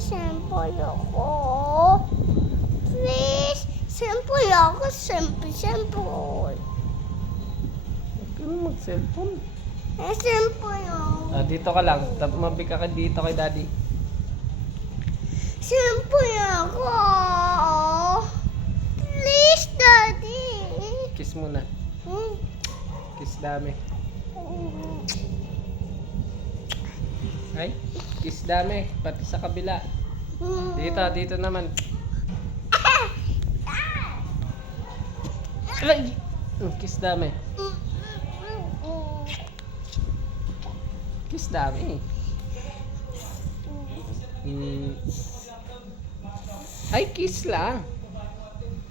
sample ako. Please, sample ako. Sample. Huwag ka na mag-cellphone. Sample ako. Dito ka lang. Mabi ka dito kay daddy. Sample ako. Please, Daddy. Kiss muna. Kiss dami. Ay, kiss dami. Pati sa kabila. Dito naman. Ay! Kiss dami. Kiss dami. Ay, kiss lang.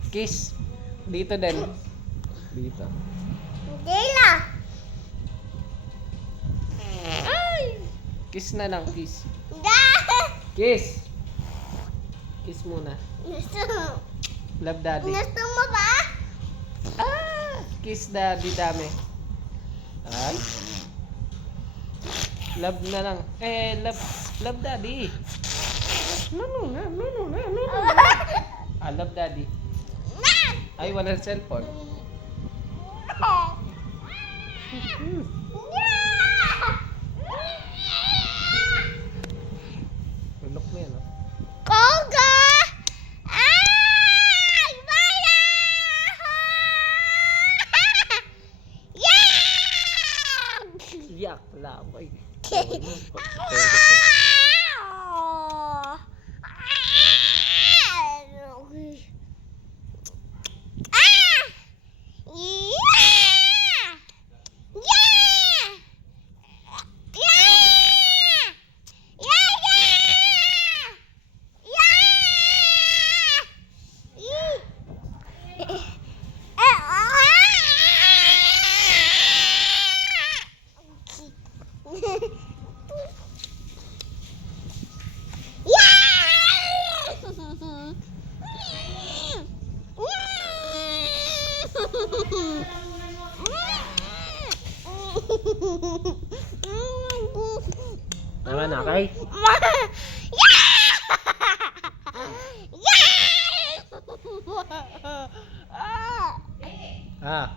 Kiss. Dito din. Dito. Hindi lang. Ay! Kiss na lang, kiss. Dad! Kiss! Kiss muna. Gusto Love daddy. mo ba? Kiss daddy dami. Ay. Love na lang. Love daddy. No. Love daddy. Ay, walang cellphone. Ulok mo yan, oh. Koga! Ay! Bala! Yeah! Yak, labay. Tama na, okay? Yeah! Ah.